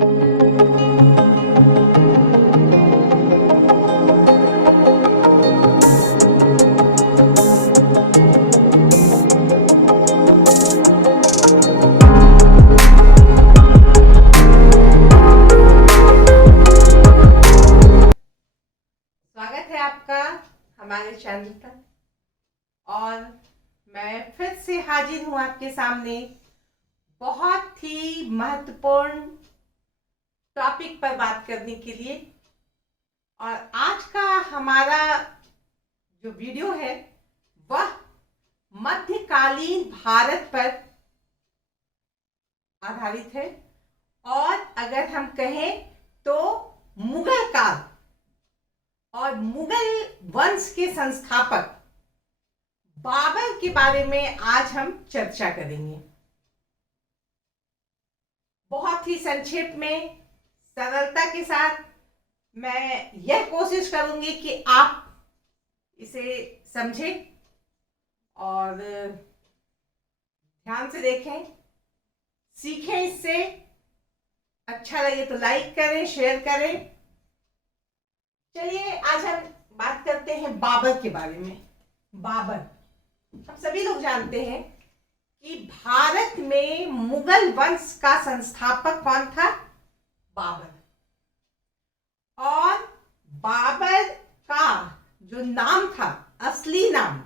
स्वागत है आपका हमारे चैनल पर। और मैं फिर से हाजिर हूँ आपके सामने बहुत ही महत्वपूर्ण टॉपिक पर बात करने के लिए। और आज का हमारा जो वीडियो है वह मध्यकालीन भारत पर आधारित है। और अगर हम कहें तो मुगल काल और मुगल वंश के संस्थापक बाबर के बारे में आज हम चर्चा करेंगे। बहुत ही संक्षेप में, सरलता के साथ मैं यह कोशिश करूंगी कि आप इसे समझें और ध्यान से देखें, सीखें इससे। अच्छा लगे तो लाइक करें, शेयर करें। चलिए आज हम बात करते हैं बाबर के बारे में। बाबर, हम सभी लोग जानते हैं कि भारत में मुगल वंश का संस्थापक कौन था? बाबर। और बाबर का जो नाम था, असली नाम,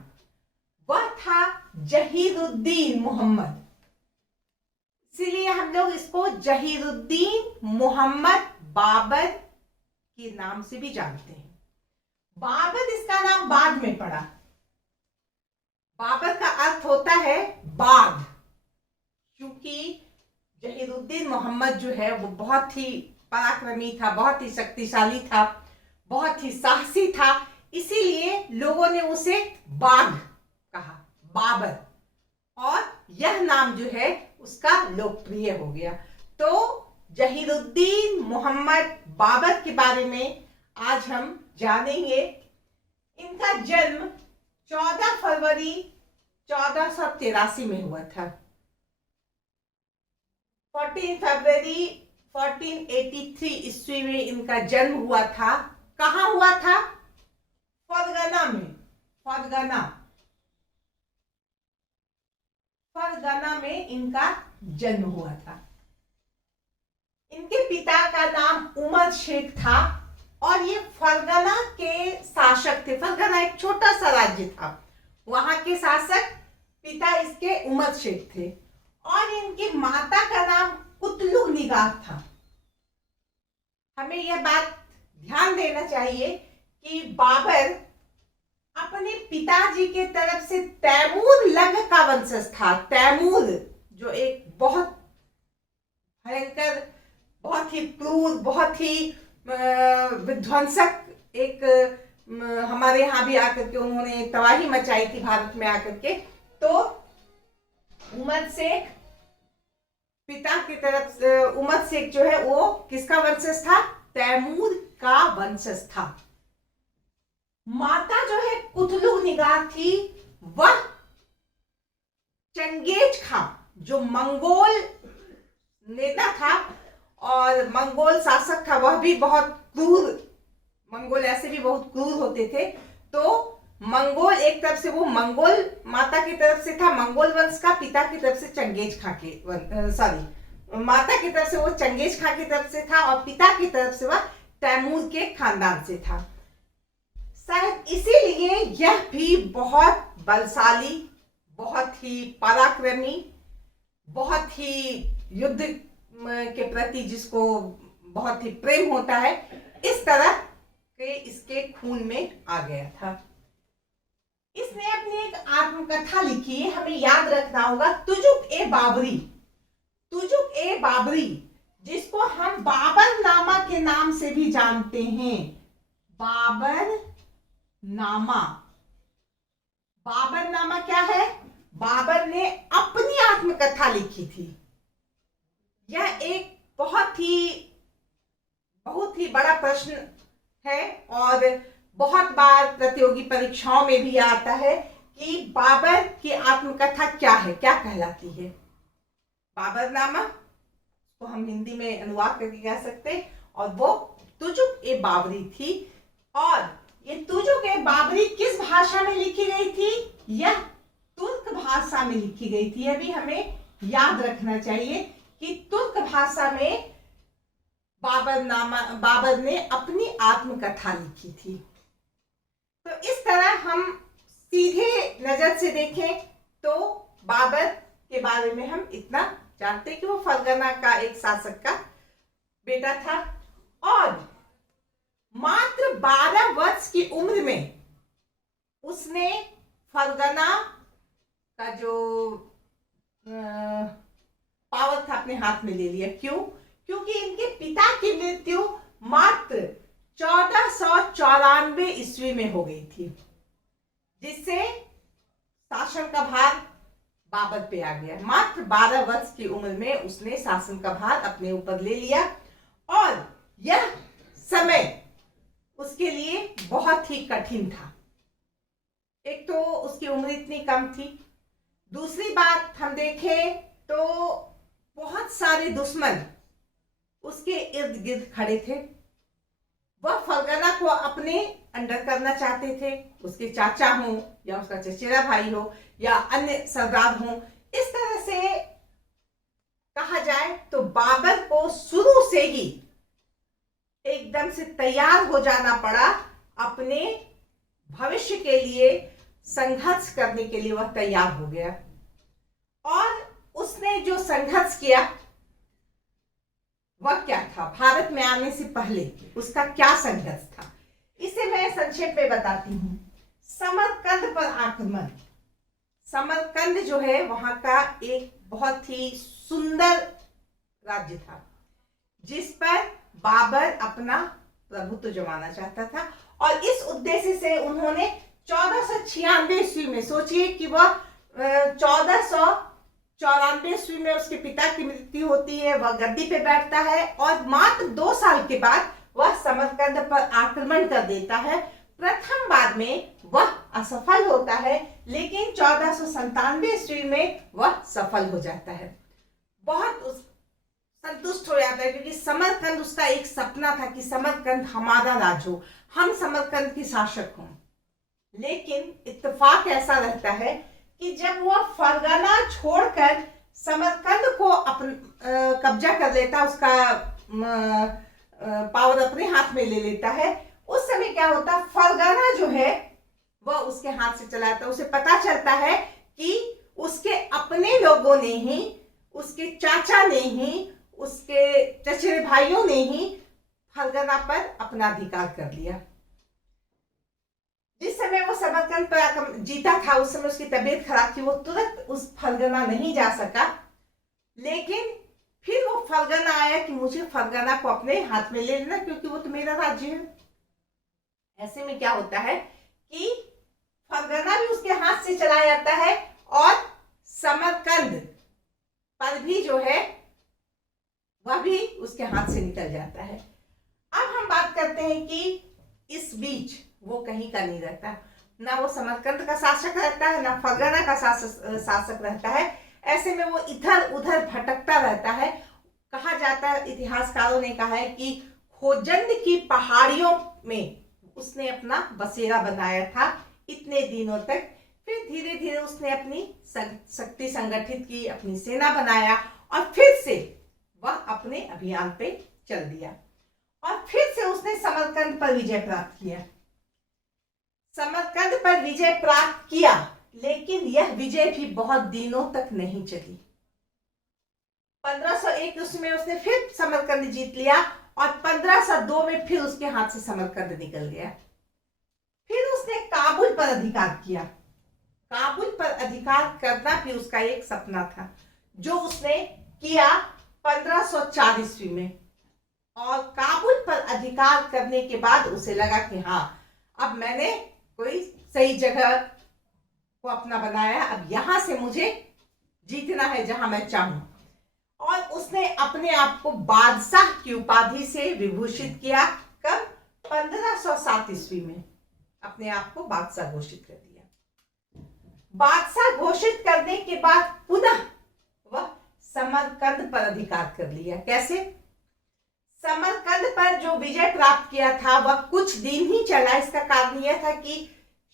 वह था जहीरुद्दीन मोहम्मद। इसीलिए हम लोग इसको जहीरुद्दीन मोहम्मद बाबर के नाम से भी जानते हैं। बाबर इसका नाम बाद में पड़ा। बाबर का अर्थ होता है बाघ, क्योंकि जहीरुद्दीन मोहम्मद जो है वो बहुत ही पराक्रमी था, बहुत ही शक्तिशाली था, बहुत ही साहसी था। इसीलिए लोगों ने उसे बाघ कहा, बाबर। और यह नाम जो है उसका लोकप्रिय हो गया। तो जहीरुद्दीन मोहम्मद बाबर के बारे में आज हम जानेंगे। इनका जन्म 14 फरवरी 1483 में हुआ था। 14 फरवरी 1483 ईस्वी में इनका जन्म हुआ था। कहाँ हुआ था? फरगना में। फरगना में इनका जन्म हुआ था। इनके पिता का नाम उमर शेख था और ये फरगना के शासक थे। फरगना एक छोटा सा राज्य था, वहां के शासक पिता इसके उमर शेख थे। और इनकी माता का नाम कुतलुग निगाह था। हमें यह बात ध्यान देना चाहिए कि बाबर अपने पिताजी के तरफ से तैमूर लंग का वंशज था। तैमूर जो एक बहुत भयंकर, बहुत ही क्रूर, बहुत ही विध्वंसक एक हमारे यहाँ भी आकर के उन्होंने तबाही मचाई थी भारत में आकर के। तो उमर शेख पिता की तरफ से, उमर शेख जो है वो किसका वंशज था? तैमूर का वंशज था। माता जो है कुतलुग निगाह थी, वह चंगेज खां जो मंगोल नेता था और मंगोल शासक था, वह भी बहुत क्रूर, मंगोल ऐसे भी बहुत क्रूर होते थे। तो मंगोल एक तरफ से वो मंगोल माता की तरफ से था, मंगोल वंश का। पिता की तरफ से चंगेज खां के माता की तरफ से वो चंगेज खां की तरफ से था और पिता की तरफ से वह तैमूर के खानदान से था। शायद इसीलिए यह भी बहुत बलशाली, बहुत ही पराक्रमी, बहुत ही युद्ध के प्रति जिसको बहुत ही प्रेम होता है, इस तरह के इसके खून में आ गया था। इसने अपनी एक आत्मकथा लिखी है, हमें याद रखना होगा, तुजुक ए बाबरी। तुजुक ए बाबरी, जिसको हम बाबर नामा के नाम से भी जानते हैं। बाबर नामा। बाबर नामा क्या है? बाबर ने अपनी आत्मकथा लिखी थी। यह एक बहुत ही बड़ा प्रश्न है और बहुत बार प्रतियोगी परीक्षाओं में भी आता है कि बाबर की आत्मकथा क्या है, क्या कहलाती है। बाबरनामा उसको हम हिंदी में अनुवाद करके कह सकते हैं, और वो तुजुक ए बाबरी थी। और ये तुजुक ए बाबरी किस भाषा में लिखी गई थी? यह तुर्क भाषा में लिखी गई थी। यह भी हमें याद रखना चाहिए कि तुर्क भाषा में बाबर ने अपनी आत्मकथा लिखी थी। तो इस तरह हम सीधे नजर से देखें तो बाबर के बारे में हम इतना जानते हैं कि वो फरगना का एक शासक का बेटा था, और मात्र 12 वर्ष की उम्र में उसने फरगना का जो पावर था अपने हाथ में ले लिया। क्यों? क्योंकि इनके पिता की मृत्यु मात्र 1494 ईस्वी में हो गई थी, जिससे शासन का भार बाबर पे आ गया। मात्र 12 वर्ष की उम्र में उसने शासन का भार अपने ऊपर ले लिया, और यह समय उसके लिए बहुत ही कठिन था। एक तो उसकी उम्र इतनी कम थी, दूसरी बात हम देखें तो बहुत सारे दुश्मन उसके इर्द गिर्द खड़े थे। वह फरगना को अपने अंडर करना चाहते थे, उसके चाचा हों या उसका चचेरा भाई हो या अन्य सरदार हों। इस तरह से कहा जाए तो बाबर को शुरू से ही एकदम से तैयार हो जाना पड़ा। अपने भविष्य के लिए संघर्ष करने के लिए वह तैयार हो गया, और उसने जो संघर्ष किया वह क्या था? भारत में आने से पहले उसका क्या संघर्ष था, इसे मैं संक्षेप में बताती हूँ। समरकंद पर आक्रमण। समरकंद जो है वहां का एक बहुत ही सुंदर राज्य था, जिस पर बाबर अपना प्रभुत्व जमाना चाहता था, और इस उद्देश्य से उन्होंने 1496 ईस्वी में, सोचिए कि वह 1494 ईस्वी में उसके पिता की मृत्यु होती है, वह गद्दी पे बैठता है, और मात्र 2 साल के बाद वह समरकंद पर आक्रमण कर देता है। प्रथम बार में वह असफल होता है, लेकिन 1497 ईस्वी में वह सफल हो जाता है। बहुत संतुष्ट हो जाता है, क्योंकि समरकंद उसका एक सपना था कि समरकंद हमारा राज्य हो, हम समरकंद के शासक हों। लेकिन इत्तेफाक ऐसा रहता है कि जब वह फरगना छोड़कर समरकंद को कब्जा कर लेता, उसका पावर अपने हाथ में ले लेता है, उस समय क्या होता? फरगना जो है वह उसके हाथ से चला जाता है। उसे पता चलता है कि उसके अपने लोगों ने ही, उसके चाचा ने ही, उसके चचेरे भाइयों ने ही फरगना पर अपना अधिकार कर लिया। जिस समय वो समरकंद पर जीता था उस समय उसकी तबीयत खराब थी, वो तुरंत उस फरगना नहीं जा सका। लेकिन फिर वो फरगना आया कि मुझे फरगना को अपने हाथ में ले लेना, क्योंकि वो तो मेरा राज्य है। ऐसे में क्या होता है कि फरगना भी उसके हाथ से चला जाता है, और समरकंद पर भी जो है वह भी उसके हाथ से निकल जाता है। अब हम बात करते हैं कि इस बीच वो कहीं का नहीं रहता, ना वो समरकंद का शासक रहता है, ना फरगना का शासक रहता है। ऐसे में वो इधर उधर भटकता रहता है। कहा जाता है, इतिहासकारों ने कहा है कि खोजंद की पहाड़ियों में उसने अपना बसेरा बनाया था इतने दिनों तक। फिर धीरे धीरे उसने अपनी शक्ति संगठित की, अपनी सेना बनाया, और फिर से वह अपने अभियान पे चल दिया, और फिर से उसने समरकंद पर विजय प्राप्त किया। समरकंद पर विजय प्राप्त किया, लेकिन यह विजय भी बहुत दिनों तक नहीं चली। 1501 उसमें उसने फिर समरकंद जीत लिया, और 1502 में फिर उसके हाथ से समरकंद निकल गया। फिर उसने काबुल पर अधिकार किया। काबुल पर अधिकार करना भी उसका एक सपना था, जो उसने किया 1504 ईस्वी में। और काबुल पर अधिकार करने के बाद उसे लगा कि हाँ, अब मैंने कोई सही जगह को अपना बनाया, अब यहां से मुझे जीतना है जहां मैं चाहूं। और उसने अपने आप को बादशाह की उपाधि से विभूषित किया। कब? 1507 ईस्वी में अपने आप को बादशाह घोषित कर दिया। बादशाह घोषित करने के बाद पुनः वह समरकंद पर अधिकार कर लिया। कैसे? समरकंद पर जो विजय प्राप्त किया था वह कुछ दिन ही चला। इसका कारण यह था कि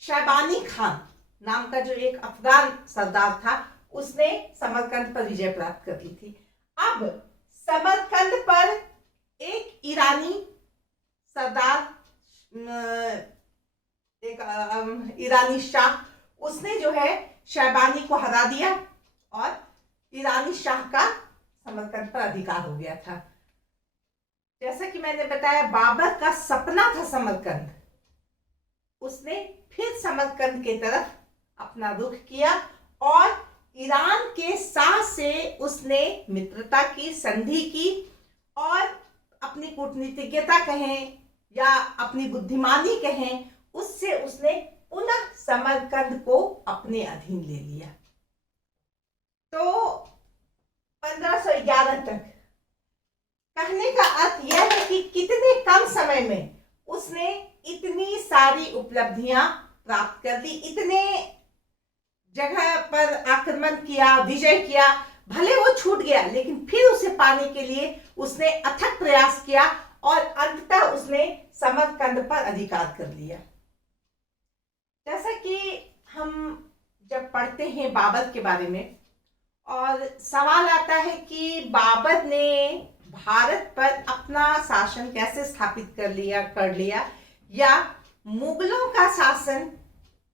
शैबानी खान नाम का जो एक अफगान सरदार था उसने समरकंद पर विजय प्राप्त कर ली थी। अब समरकंद पर एक ईरानी सरदार, एक ईरानी शाह, उसने जो है शैबानी को हरा दिया और ईरानी शाह का समरकंद पर अधिकार हो गया था। जैसा कि मैंने बताया, बाबर का सपना था समरकंद। उसने फिर समरकंद की तरफ अपना रुख किया और ईरान के शाह से उसने मित्रता की, संधि की और अपनी कूटनीतिज्ञता कहें या अपनी बुद्धिमानी कहें, उससे उसने पुनः समरकंद को अपने अधीन ले लिया। तो 1511 तक, कहने का अर्थ यह है कि कितने कम समय में उसने इतनी सारी उपलब्धियां प्राप्त कर ली, इतने जगह पर आक्रमण किया, विजय किया। भले वो छूट गया लेकिन फिर उसे पाने के लिए उसने अथक प्रयास किया और अंततः उसने समरकंद पर अधिकार कर लिया। जैसा कि हम जब पढ़ते हैं बाबर के बारे में और सवाल आता है कि बाबर ने भारत पर अपना शासन कैसे स्थापित कर लिया या मुगलों का शासन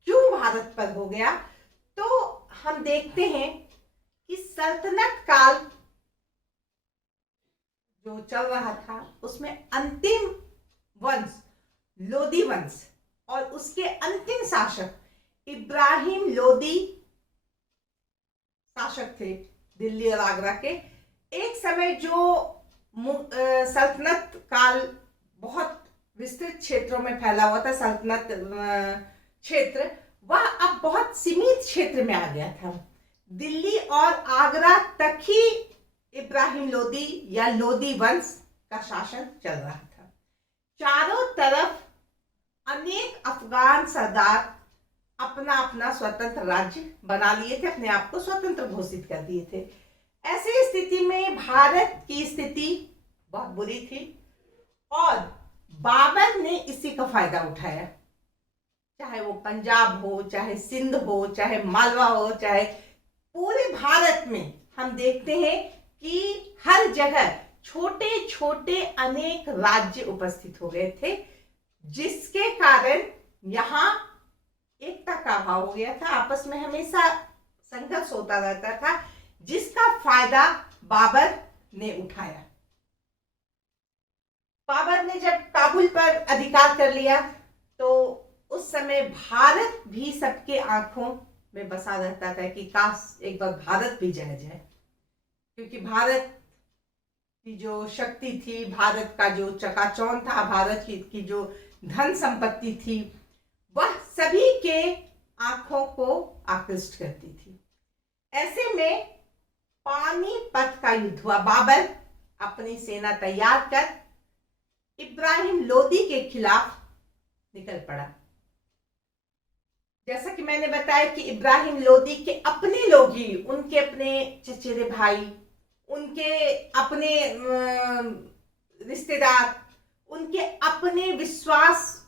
क्यों भारत पर हो गया, तो हम देखते हैं कि सल्तनत काल जो चल रहा था उसमें अंतिम वंश लोदी वंश और उसके अंतिम शासक इब्राहिम लोदी शासक थे दिल्ली और आगरा के। एक समय जो सल्तनत काल बहुत विस्तृत क्षेत्रों में फैला हुआ था, सल्तनत क्षेत्र, वह अब बहुत सीमित क्षेत्र में आ गया था। दिल्ली और आगरा तक ही इब्राहिम लोदी या लोदी वंश का शासन चल रहा था। चारों तरफ अनेक अफगान सरदार अपना अपना स्वतंत्र राज्य बना लिए थे, अपने आप को स्वतंत्र घोषित कर दिए थे। ऐसी स्थिति में भारत की स्थिति बहुत बुरी थी और बाबर ने इसी का फायदा उठाया। चाहे वो पंजाब हो, चाहे सिंध हो, चाहे मालवा हो, चाहे पूरे भारत में हम देखते हैं कि हर जगह छोटे छोटे अनेक राज्य उपस्थित हो गए थे, जिसके कारण यहाँ एकता का अभाव हो गया था। आपस में हमेशा संघर्ष होता रहता था, जिसका फायदा बाबर ने उठाया। बाबर ने जब काबुल पर अधिकार कर लिया तो उस समय भारत भी सबके आंखों में बसा रहता था कि काश एक बार भारत भी जय जाए, क्योंकि भारत की जो शक्ति थी, भारत का जो चकाचौंध था, भारत की जो धन संपत्ति थी, वह सभी के आंखों को आकृष्ट करती थी। ऐसे में पानीपत का युद्ध हुआ। बाबर अपनी सेना तैयार कर इब्राहिम लोदी के खिलाफ निकल पड़ा। जैसा कि मैंने बताया कि इब्राहिम लोदी के अपने लोग ही, उनके अपने चचेरे भाई, उनके अपने रिश्तेदार, उनके अपने विश्वास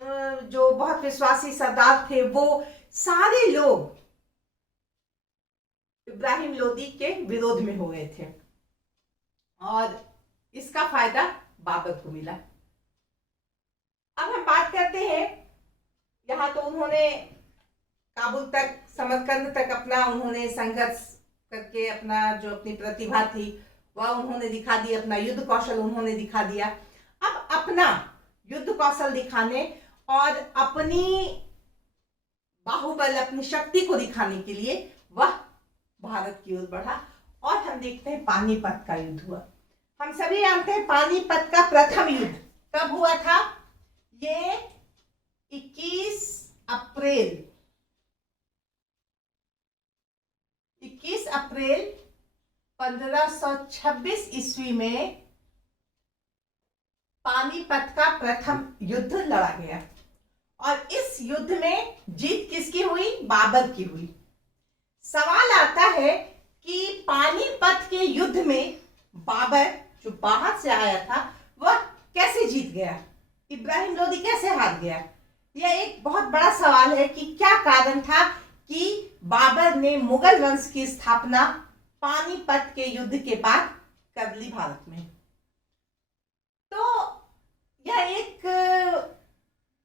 जो बहुत विश्वासी सरदार थे, वो सारे लोग इब्राहिम लोदी के विरोध में हो गए थे और इसका फायदा बाबर को मिला। अब हम बात करते हैं, यहाँ तो उन्होंने काबुल तक, समरकंद तक अपना उन्होंने संघर्ष करके अपना जो अपनी प्रतिभा थी वह उन्होंने दिखा दी, अपना युद्ध कौशल उन्होंने दिखा दिया। अब अपना युद्ध कौशल दिखाने और अपनी बाहुबल, अपनी शक्ति को दिखाने के लिए वह भारत की ओर बढ़ा और हम देखते हैं पानीपत का युद्ध हुआ। हम सभी जानते हैं पानीपत का प्रथम युद्ध कब हुआ था। ये 21 अप्रैल 1526 ईस्वी में पानीपत का प्रथम युद्ध लड़ा गया और इस युद्ध में जीत किसकी हुई? बाबर की हुई। सवाल आता है कि पानीपत के युद्ध में बाबर जो बाहर से आया था वह कैसे जीत गया, इब्राहिम लोदी कैसे हार गया। यह एक बहुत बड़ा सवाल है कि क्या कारण था कि बाबर ने मुगल वंश की स्थापना पानीपत के युद्ध के बाद कर ली भारत में। तो यह एक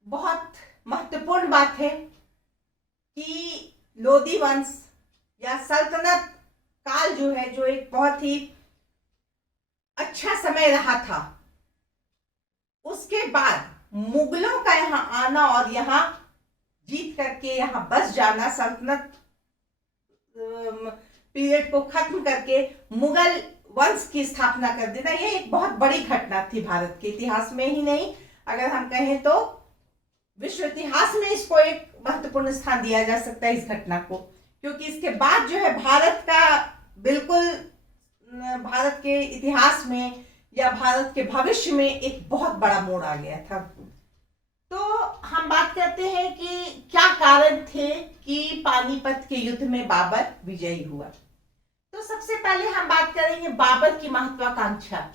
बहुत महत्वपूर्ण बात है कि लोदी वंश या सल्तनत काल जो है, जो एक बहुत ही अच्छा समय रहा था, उसके बाद मुगलों का यहाँ आना और यहाँ जीत करके यहाँ बस जाना, सल्तनत पीरियड को खत्म करके मुगल वंश की स्थापना कर देना, यह एक बहुत बड़ी घटना थी भारत के इतिहास में ही नहीं, अगर हम कहें तो विश्व इतिहास में इसको एक महत्वपूर्ण स्थान दिया जा सकता है इस घटना को, क्योंकि इसके बाद जो है भारत का बिल्कुल भारत के इतिहास में या भारत के भविष्य में एक बहुत बड़ा मोड़ आ गया था। तो हम बात करते हैं कि क्या कारण थे कि पानीपत के युद्ध में बाबर विजयी हुआ। तो सबसे पहले हम बात करेंगे बाबर की महत्वाकांक्षा।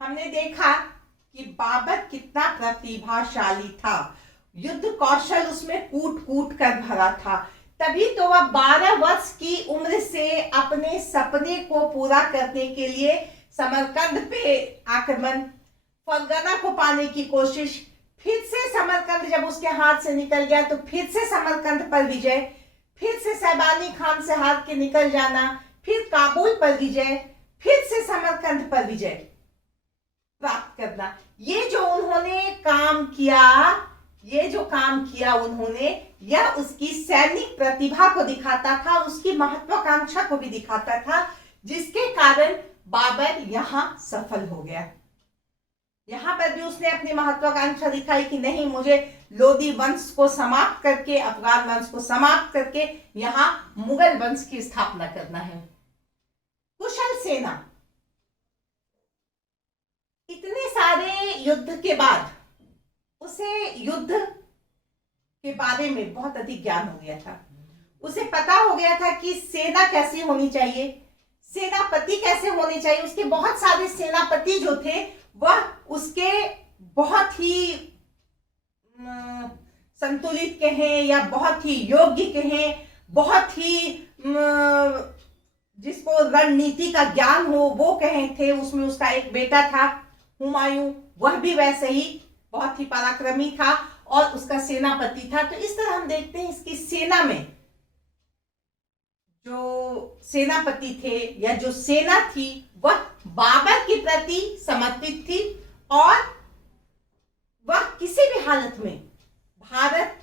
हमने देखा कि बाबर कितना प्रतिभाशाली था, युद्ध कौशल उसमें कूट कूट कर भरा था, तभी तो वह 12 वर्ष की उम्र से अपने सपने को पूरा करने के लिए समरकंद पे आक्रमण, फरगना को पाने की कोशिश, फिर से समरकंद जब उसके हाथ से निकल गया तो फिर से समरकंद पर विजय, फिर से शैबानी खान से हार के निकल जाना, फिर काबुल पर विजय, फिर से समरकंद पर विजय प्राप्त करना। ये जो उन्होंने काम किया उन्होंने, यह उसकी सैनिक प्रतिभा को दिखाता था, उसकी महत्वाकांक्षा को भी दिखाता था, जिसके कारण बाबर यहां सफल हो गया। यहां पर भी उसने अपनी महत्वाकांक्षा दिखाई कि नहीं, मुझे लोदी वंश को समाप्त करके, अफगान वंश को समाप्त करके यहां मुगल वंश की स्थापना करना है। कुशल सेना, इतने सारे युद्ध के बाद उसे युद्ध के बारे में बहुत अधिक ज्ञान हो गया था। उसे पता हो गया था कि सेना कैसी होनी चाहिए, सेनापति कैसे होने चाहिए। उसके बहुत सारे सेनापति जो थे वह उसके बहुत ही संतुलित कहें या बहुत ही योग्य कहें, बहुत ही जिसको रणनीति का ज्ञान हो वो कहें थे। उसमें उसका एक बेटा था हुमायूं, वह भी वैसे ही बहुत ही पराक्रमी था और उसका सेनापति था। तो इस तरह हम देखते हैं इसकी सेना में जो सेनापति थे या जो सेना थी वह बाबर के प्रति समर्पित थी और वह किसी भी हालत में भारत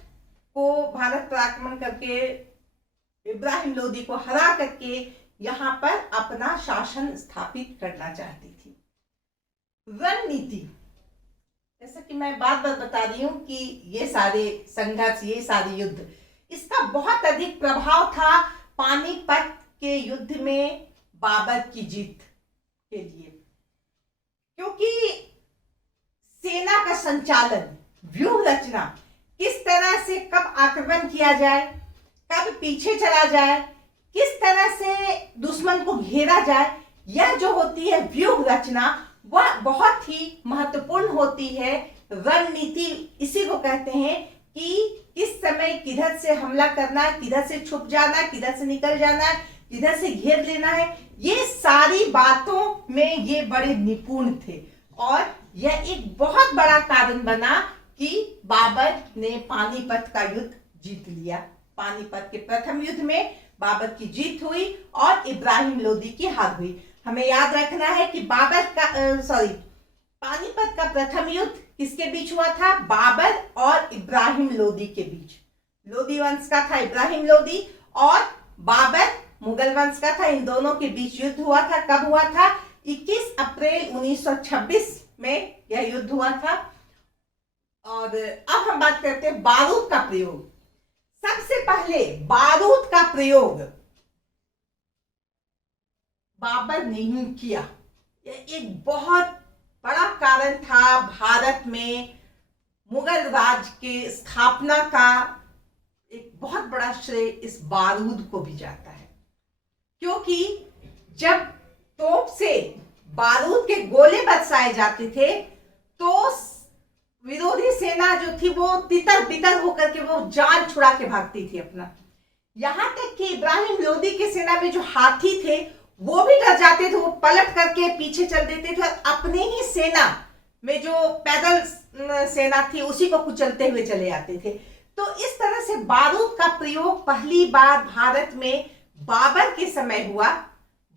पर आक्रमण करके इब्राहिम लोदी को हरा करके यहां पर अपना शासन स्थापित करना चाहती थी। रणनीति, जैसा कि मैं बार बार बता रही हूं कि ये सारे संघर्ष, ये सारे युद्ध, इसका बहुत अधिक प्रभाव था पानीपत के युद्ध में बाबर की जीत के लिए, क्योंकि सेना का संचालन, व्यूह रचना, किस तरह से कब आक्रमण किया जाए, कब पीछे चला जाए, किस तरह से दुश्मन को घेरा जाए, यह जो होती है व्यूह रचना, वह बहुत ही महत्वपूर्ण होती है। रणनीति इसी को कहते हैं कि किस समय किधर से हमला करना है, किधर से छुप जाना है, किधर से निकल जाना है, किधर से घेर लेना है। ये सारी बातों में ये बड़े निपुण थे और यह एक बहुत बड़ा कारण बना कि बाबर ने पानीपत का युद्ध जीत लिया। पानीपत के प्रथम युद्ध में बाबर की जीत हुई और इब्राहिम लोदी की हार हुई। हमें याद रखना है कि पानीपत का प्रथम युद्ध किसके बीच हुआ था? बाबर और इब्राहिम लोदी के बीच। लोदी वंश का था इब्राहिम लोदी और बाबर मुगल वंश का था। इन दोनों के बीच युद्ध हुआ था। कब हुआ था? 21 अप्रैल 1926 में यह युद्ध हुआ था। और अब हम बात करते हैं बारूद का प्रयोग। सबसे पहले बारूद का प्रयोग बाबर ने ही किया। यह एक बहुत बड़ा कारण था भारत में मुगल राज के स्थापना का। एक बहुत बड़ा श्रेय इस बारूद को भी जाता है, क्योंकि जब तोप से बारूद के गोले बरसाए जाते थे तो विरोधी सेना जो थी वो तितर बितर होकर के वो जान छुड़ा के भागती थी अपना। यहां तक कि इब्राहिम लोदी की सेना में जो हाथी थे वो भी डर जाते थे, वो पलट करके पीछे चल देते थे और अपने ही सेना में जो पैदल सेना थी उसी को कुचलते हुए चले आते थे। तो इस तरह से बारूद का प्रयोग पहली बार भारत में बाबर के समय हुआ,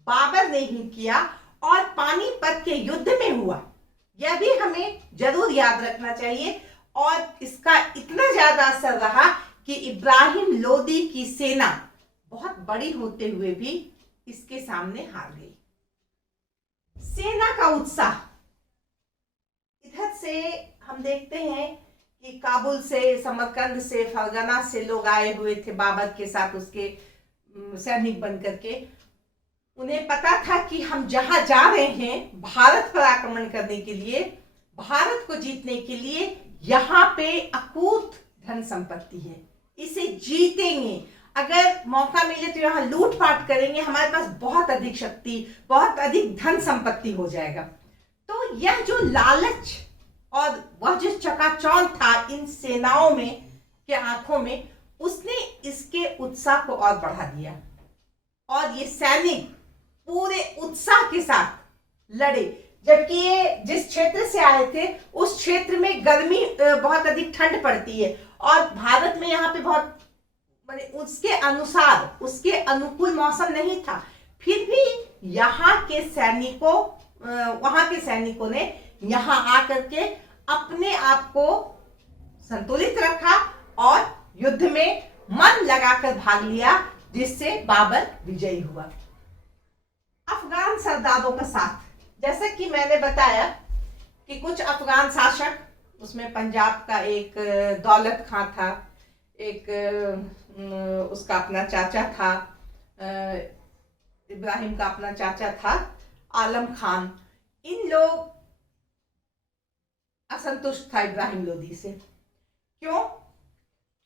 बाबर ने ही किया और पानीपत के युद्ध में हुआ। यह भी हमें जरूर याद रखना चाहिए। और इसका इतना ज्यादा असर रहा कि इब्राहिम लोदी की सेना बहुत बड़ी होते हुए भी इसके सामने हार गई। सेना का उत्साह, इधर से हम देखते हैं कि काबुल से, समरकंद से, फरगना से लोग आए हुए थे बाबर के साथ उसके सैनिक बन करके। उन्हें पता था कि हम जहां जा रहे हैं भारत पर आक्रमण करने के लिए, भारत को जीतने के लिए, यहाँ पे अकूत धन संपत्ति है, इसे जीतेंगे। अगर मौका मिले तो यहाँ लूटपाट करेंगे, हमारे पास बहुत अधिक शक्ति, बहुत अधिक धन संपत्ति हो जाएगा। तो यह जो लालच और वह जो चकाचौंध था इन सेनाओं में के आंखों में, उसने इसके उत्साह को और बढ़ा दिया और ये सैनिक पूरे उत्साह के साथ लड़े। जबकि ये जिस क्षेत्र से आए थे उस क्षेत्र में गर्मी, बहुत अधिक ठंड पड़ती है और भारत में यहाँ पे बहुत उसके अनुसार, उसके अनुकूल मौसम नहीं था। फिर भी यहाँ के सैनिकों, वहां के सैनिकों ने यहाँ आकर के अपने आप को संतुलित रखा और युद्ध में मन लगाकर भाग लिया, जिससे बाबर विजयी हुआ। अफगान सरदारों का साथ, जैसा कि मैंने बताया कि कुछ अफगान शासक, उसमें पंजाब का एक दौलत खां था, एक उसका अपना चाचा था, इब्राहिम का अपना चाचा था आलम खान। इन लोग असंतुष्ट था इब्राहिम लोदी से। क्यों?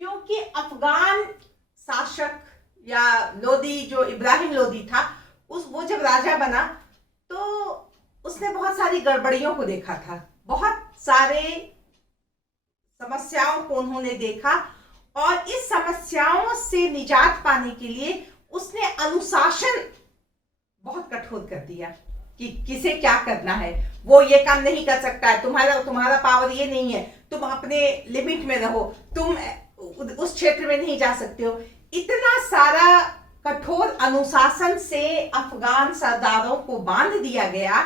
क्योंकि अफगान शासक या लोदी, जो इब्राहिम लोदी था, वो जब राजा बना तो उसने बहुत सारी गड़बड़ियों को देखा था, बहुत सारे समस्याओं को उन्होंने देखा और इस समस्याओं से निजात पाने के लिए उसने अनुशासन बहुत कठोर कर दिया कि किसे क्या करना है। वो ये काम नहीं कर सकता है, तुम्हारा पावर ये नहीं है, तुम अपने लिमिट में रहो, तुम उस क्षेत्र में नहीं जा सकते हो। इतना सारा कठोर अनुशासन से अफगान सरदारों को बांध दिया गया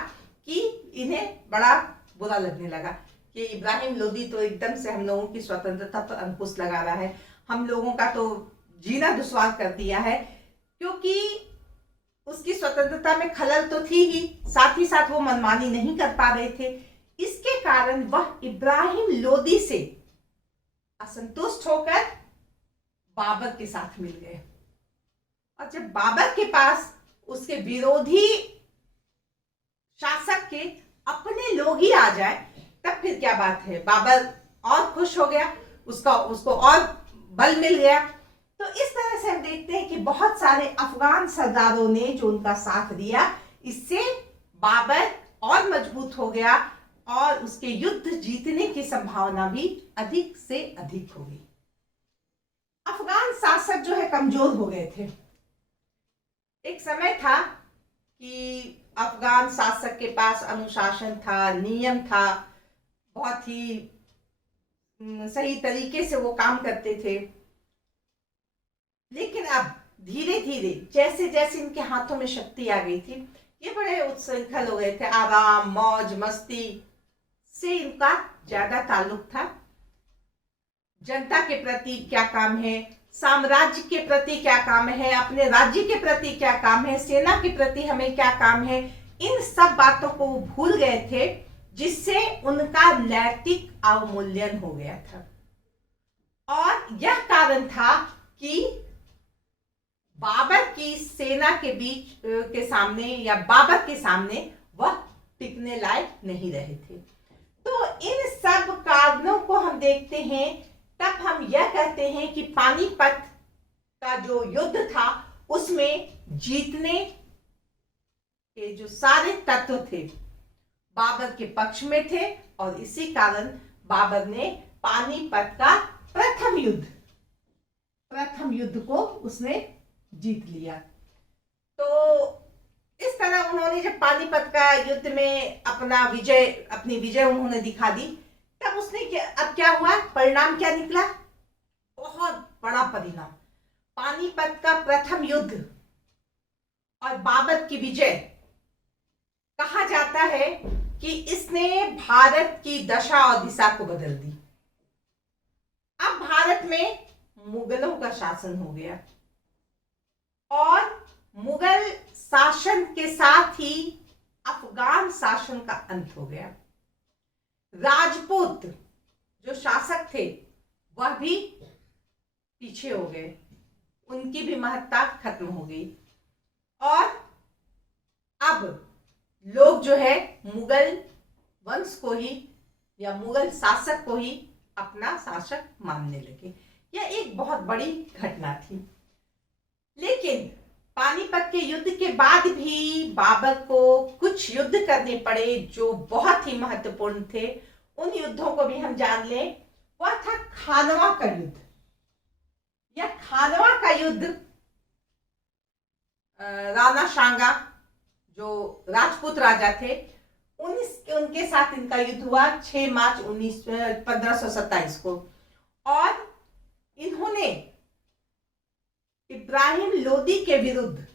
कि इन्हें बड़ा बुरा लगने लगा कि इब्राहिम लोदी तो एकदम से हम लोगों की स्वतंत्रता पर अंकुश लगा रहा है, हम लोगों का तो जीना दुश्वार कर दिया है। क्योंकि उसकी स्वतंत्रता में खलल तो थी ही साथ वो मनमानी नहीं कर पा रहे थे। इसके कारण वह इब्राहिम लोदी से असंतुष्ट होकर बाबर के साथ मिल गए। और जब बाबर के पास उसके विरोधी शासक के अपने लोग ही आ जाए, तब फिर क्या बात है। बाबर और खुश हो गया, उसको और बल मिल गया। तो इस तरह से हम देखते हैं कि बहुत सारे अफगान सरदारों ने जो उनका साथ दिया, इससे बाबर और मजबूत हो गया और उसके युद्ध जीतने की संभावना भी अधिक से अधिक हो गई। अफगान शासक जो है कमजोर हो गए थे। एक समय था कि अफगान शासक के पास अनुशासन था, नियम था, बहुत ही सही तरीके से वो काम करते थे। लेकिन अब धीरे धीरे जैसे जैसे इनके हाथों में शक्ति आ गई थी, ये बड़े उत्सृंखल हो गए थे। आराम, मौज मस्ती से इनका ज्यादा ताल्लुक था। जनता के प्रति क्या काम है, साम्राज्य के प्रति क्या काम है, अपने राज्य के प्रति क्या काम है, सेना के प्रति हमें क्या काम है, इन सब बातों को वो भूल गए थे, जिससे उनका नैतिक अवमूल्यन हो गया था। और यह कारण था कि बाबर की सेना के बीच के सामने या बाबर के सामने वह टिकने लायक नहीं रहे थे। तो इन सब कारणों को हम देखते हैं, तब हम यह कहते हैं कि पानीपत का जो युद्ध था उसमें जीतने के जो सारे तत्व थे बाबर के पक्ष में थे, और इसी कारण बाबर ने पानीपत का प्रथम युद्ध को उसने जीत लिया। तो इस तरह उन्होंने जब पानीपत का युद्ध में अपनी विजय उन्होंने दिखा दी, तब उसने अब क्या हुआ, परिणाम क्या निकला, बहुत बड़ा परिणाम। पानीपत का प्रथम युद्ध और बाबर की विजय, कहा जाता है कि इसने भारत की दशा और दिशा को बदल दी। अब भारत में मुगलों का शासन हो गया, और मुगल शासन के साथ ही अफगान शासन का अंत हो गया। राजपूत जो शासक थे वह भी पीछे हो गए, उनकी भी महत्ता खत्म हो गई, और अब लोग जो है मुगल वंश को ही या मुगल शासक को ही अपना शासक मानने लगे। यह एक बहुत बड़ी घटना थी। लेकिन पानीपत के युद्ध के बाद भी बाबर को कुछ युद्ध करने पड़े जो बहुत ही महत्वपूर्ण थे। उन युद्धों को भी हम जान लें। वह था खानवा का युद्ध। यह खानवा का युद्ध राणा सांगा जो राजपूत राजा थे उनके साथ इनका युद्ध हुआ 6 मार्च 1527 को, और इन्होंने इब्राहिम लोदी के विरुद्ध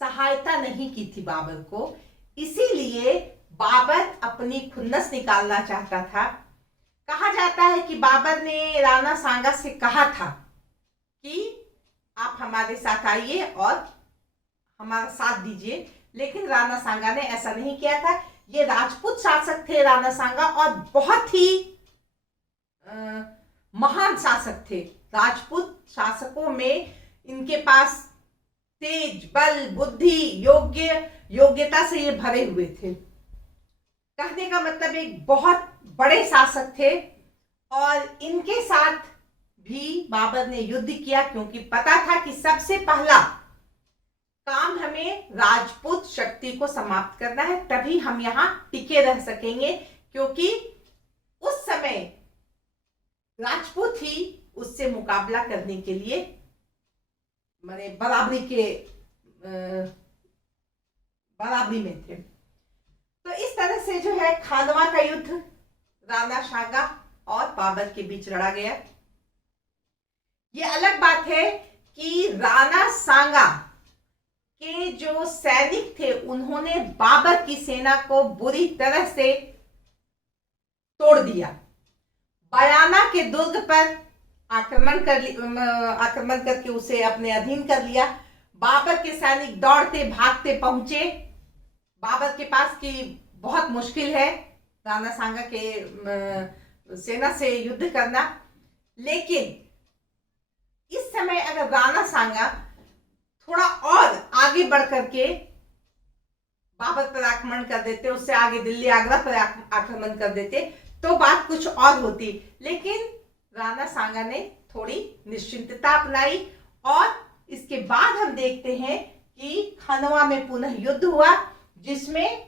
सहायता नहीं की थी बाबर को, इसीलिए बाबर अपनी खुन्नस निकालना चाहता था। कहा जाता है कि बाबर ने राणा सांगा से कहा था कि आप हमारे साथ आइए और हमारा साथ दीजिए, लेकिन राणा सांगा ने ऐसा नहीं किया था। ये राजपूत शासक थे राणा सांगा, और बहुत ही महान शासक थे। राजपूत शासकों में इनके पास तेज, बल, बुद्धि, योग्यता से ये भरे हुए थे। कहने का मतलब एक बहुत बड़े शासक थे, और इनके साथ भी बाबर ने युद्ध किया, क्योंकि पता था कि सबसे पहला काम हमें राजपूत शक्ति को समाप्त करना है, तभी हम यहां टिके रह सकेंगे, क्योंकि उस समय राजपूत ही उससे मुकाबला करने के लिए माने बराबरी में थे। तो इस तरह से जो है खानवा का युद्ध राणा सांगा और बाबर के बीच लड़ा गया। ये अलग बात है कि राणा सांगा के जो सैनिक थे उन्होंने बाबर की सेना को बुरी तरह से तोड़ दिया। बयाना के दुर्ग पर आक्रमण करके उसे अपने अधीन कर लिया। बाबर के सैनिक दौड़ते भागते पहुंचे बाबर के पास कि बहुत मुश्किल है राणा सांगा के सेना से युद्ध करना, लेकिन इस समय अगर राणा सांगा थोड़ा और आगे बढ़ करके बाबर पर आक्रमण कर देते, उससे आगे दिल्ली आगरा पर आक्रमण कर देते, तो बात कुछ और होती। लेकिन राणा सांगा ने थोड़ी निश्चिंतता अपनाई, और इसके बाद हम देखते हैं कि खानवा में पुनः युद्ध हुआ, जिसमें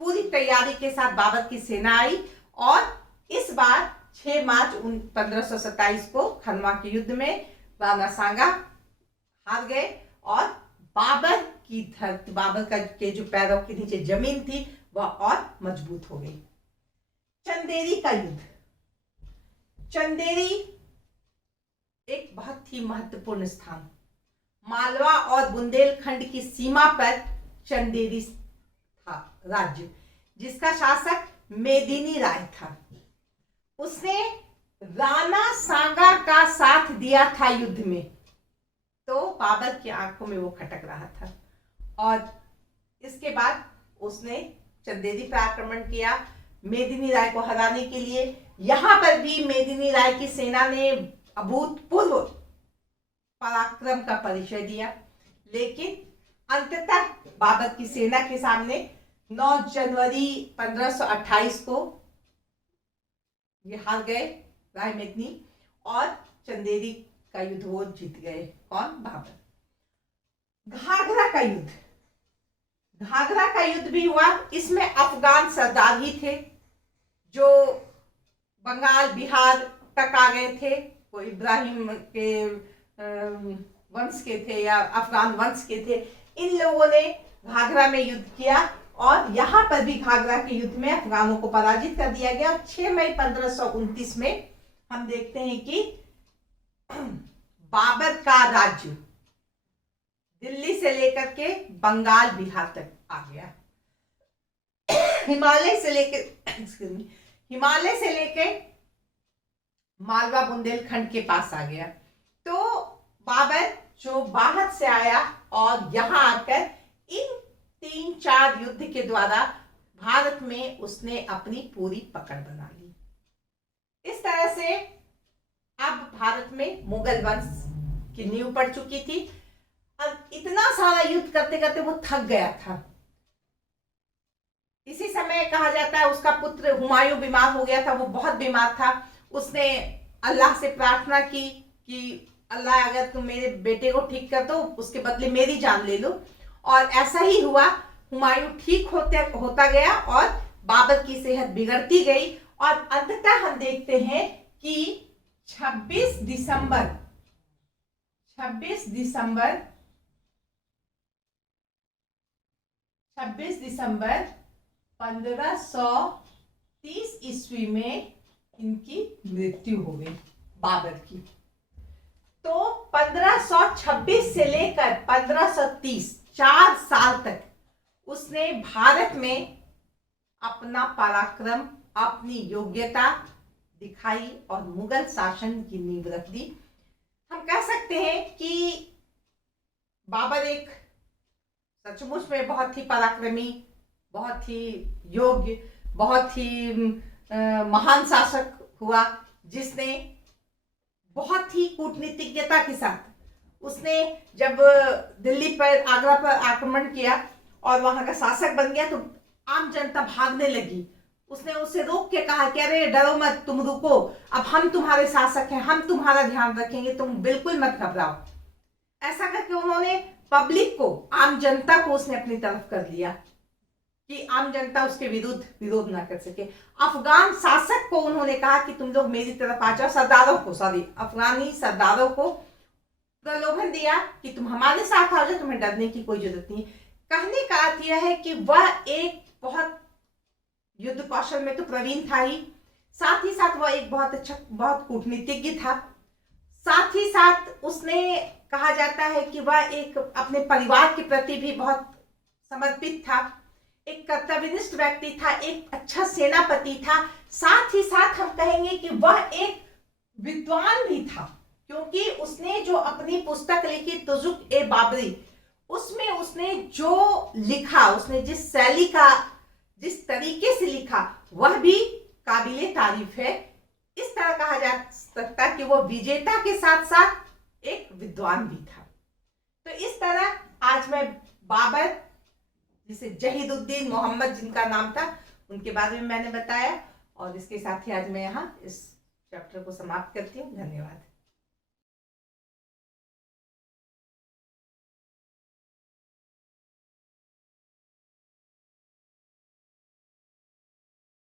पूरी तैयारी के साथ बाबर की सेना आई, और इस बार 6 मार्च 1527 को खानवा के युद्ध में राणा सांगा हार गए, और बाबर की धरती, बाबर के जो पैरों के नीचे जमीन थी वह और मजबूत हो गई। चंदेरी का युद्ध। चंदेरी एक बहुत ही महत्वपूर्ण स्थान, मालवा और बुंदेलखंड की सीमा पर चंदेरी था राज्य, जिसका शासक मेदिनी राय था। उसने राणा सांगा का साथ दिया था युद्ध में, तो बाबर की आंखों में वो खटक रहा था, और इसके बाद उसने चंदेरी पर आक्रमण किया मेदिनी राय को हराने के लिए। यहां पर भी मेदिनी राय की सेना ने अभूतपूर्व पराक्रम का परिचय दिया, लेकिन अंततः बाबर की सेना के सामने 9 जनवरी 1528 को ये हार गए राय मेदिनी, और चंदेरी का युद्ध वो जीत गए। कौन? बाबर। घाघरा का युद्ध, घाघरा का युद्ध भी हुआ। इसमें अफगान सरदार ही थे जो बंगाल बिहार तक आ गए थे, कोई इब्राहिम के वंश के थे या अफगान वंश के थे। इन लोगों ने घाघरा में युद्ध किया और यहाँ पर भी घाघरा के युद्ध में अफगानों को पराजित कर दिया गया। 6 मई 1529 में हम देखते हैं कि बाबर का राज्य दिल्ली से लेकर के बंगाल बिहार तक आ गया। हिमालय से लेकर मालवा बुंदेलखंड के पास आ गया। तो बाबर जो बाहर से आया और यहां आकर इन 3-4 युद्ध के द्वारा भारत में उसने अपनी पूरी पकड़ बना ली। इस तरह से अब भारत में मुगल वंश की नींव पड़ चुकी थी। अब इतना सारा युद्ध करते करते वो थक गया था। इसी समय कहा जाता है उसका पुत्र हुमायूं बीमार हो गया था, वो बहुत बीमार था। उसने अल्लाह से प्रार्थना की कि अल्लाह अगर तुम मेरे बेटे को ठीक कर दो, उसके बदले मेरी जान ले लो। और ऐसा ही हुआ, हुमायूं ठीक होता गया और बाबर की सेहत बिगड़ती गई। और अंततः हम देखते हैं कि 26 दिसंबर 1530 ईस्वी में इनकी मृत्यु हो गई, बाबर की। तो 1526 से लेकर 1530 4 साल तक उसने भारत में अपना पराक्रम, अपनी योग्यता दिखाई और मुगल शासन की नींव रख दी। हम कह सकते हैं कि बाबर एक सचमुच में बहुत ही पराक्रमी, बहुत ही योग्य, बहुत ही महान शासक हुआ, जिसने बहुत ही कूटनीतिज्ञता के साथ उसने जब दिल्ली पर, आगरा पर आक्रमण किया और वहां का शासक बन गया तो आम जनता भागने लगी। उसने उसे रोक के कहा कि अरे डरो मत, तुम रुको, अब हम तुम्हारे शासक हैं, हम तुम्हारा ध्यान रखेंगे, तुम बिल्कुल मत घबराओ। ऐसा करके उन्होंने पब्लिक को, आम जनता को उसने अपनी तरफ कर लिया कि आम जनता उसके विरुद्ध विरोध ना कर सके। अफगान शासक को उन्होंने कहा कि तुम लोग मेरी तरफ आ जाओ, अफगानी सरदारों को प्रलोभन दिया कि तुम हमारे साथ आ जाओ, तुम्हें डरने की कोई जरूरत नहीं। कहने का अर्थ यह है कि वह एक बहुत युद्ध कौशल में तो प्रवीण था ही, साथ ही साथ वह एक बहुत कूटनीतिज्ञ था। साथ ही साथ उसने, कहा जाता है कि वह एक अपने परिवार के प्रति भी बहुत समर्पित था, एक कर्तव्यनिष्ठ व्यक्ति था, एक अच्छा सेनापति था। साथ ही साथ हम कहेंगे कि वह एक विद्वान भी था, क्योंकि उसने जो अपनी पुस्तक लिखी तुजुक ए बाबरी, उसमें उसने जो लिखा, उसने जिस शैली का, जिस तरीके से लिखा, वह भी काबिले तारीफ है। इस तरह कहा जा सकता है कि वो विजेता के साथ साथ एक विद्वान भी था। तो इस तरह आज मैं बाबर, जिसे जहीदुद्दीन मोहम्मद जिनका नाम था, उनके बारे में मैंने बताया। और इसके साथ ही आज मैं यहाँ इस चैप्टर को समाप्त करती हूँ। धन्यवाद।